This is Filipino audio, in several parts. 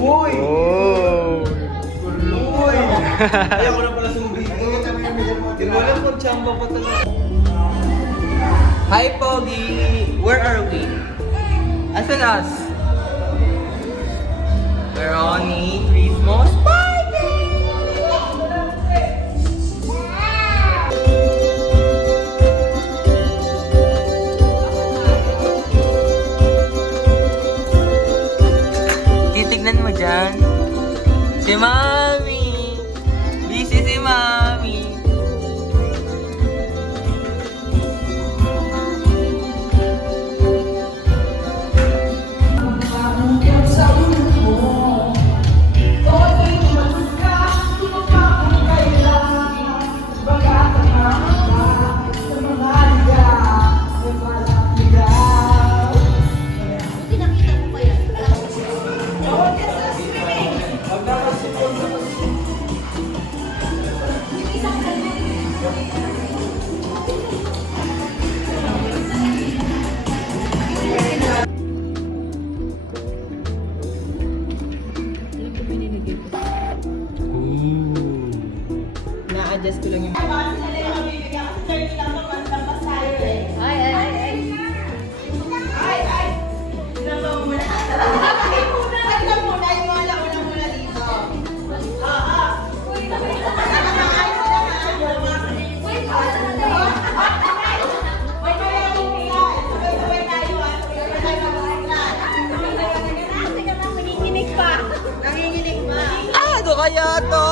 Uy! Oh! Uy! Ayaw ko na pala sumubito. Hindi mo alam kung chamba pa talaga. Hi, Pogi! Where are we? Asan us? We're on a Christmas party! Titignan mo dyan. Si Mami! Busy si Mami! Na-adjust ko lang yung... Ano kaya to?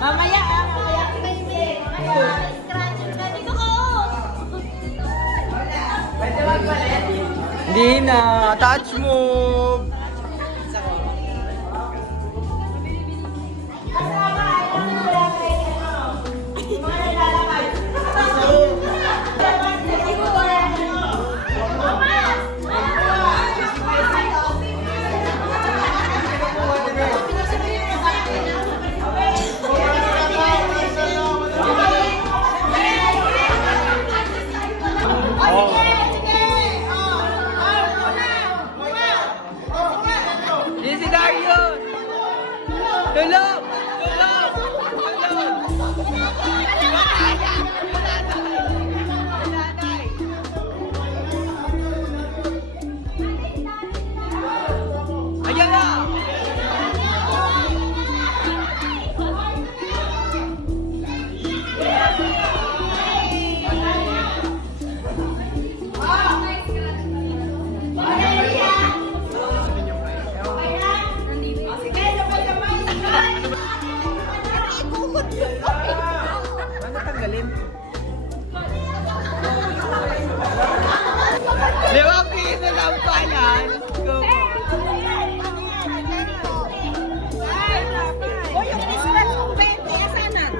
Mamaya mamaya. Hindi na. Touch move. This is Darius! Tulog! Tulog! Tulog! Ayan na! Limang piso lang pala. Let's go. O yung scratch kong 20, asanan?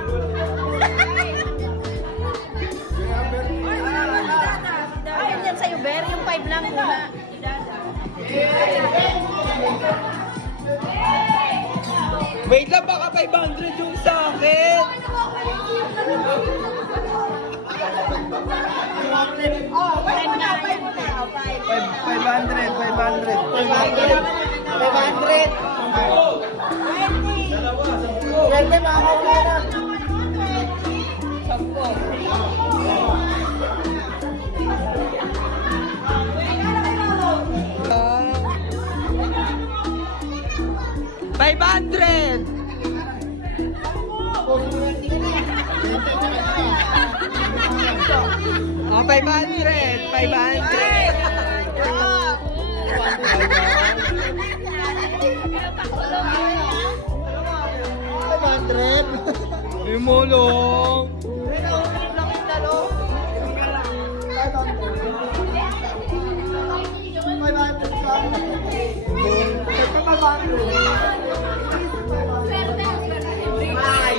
Ay, yan sa'yo, Ber. Yung 5 lang muna. Wait lang, baka 500 yung sa akin. Oh, 5 na, 5 na. 500. 20 makakawala na. Oh, 500. 500. Imulong. Ay!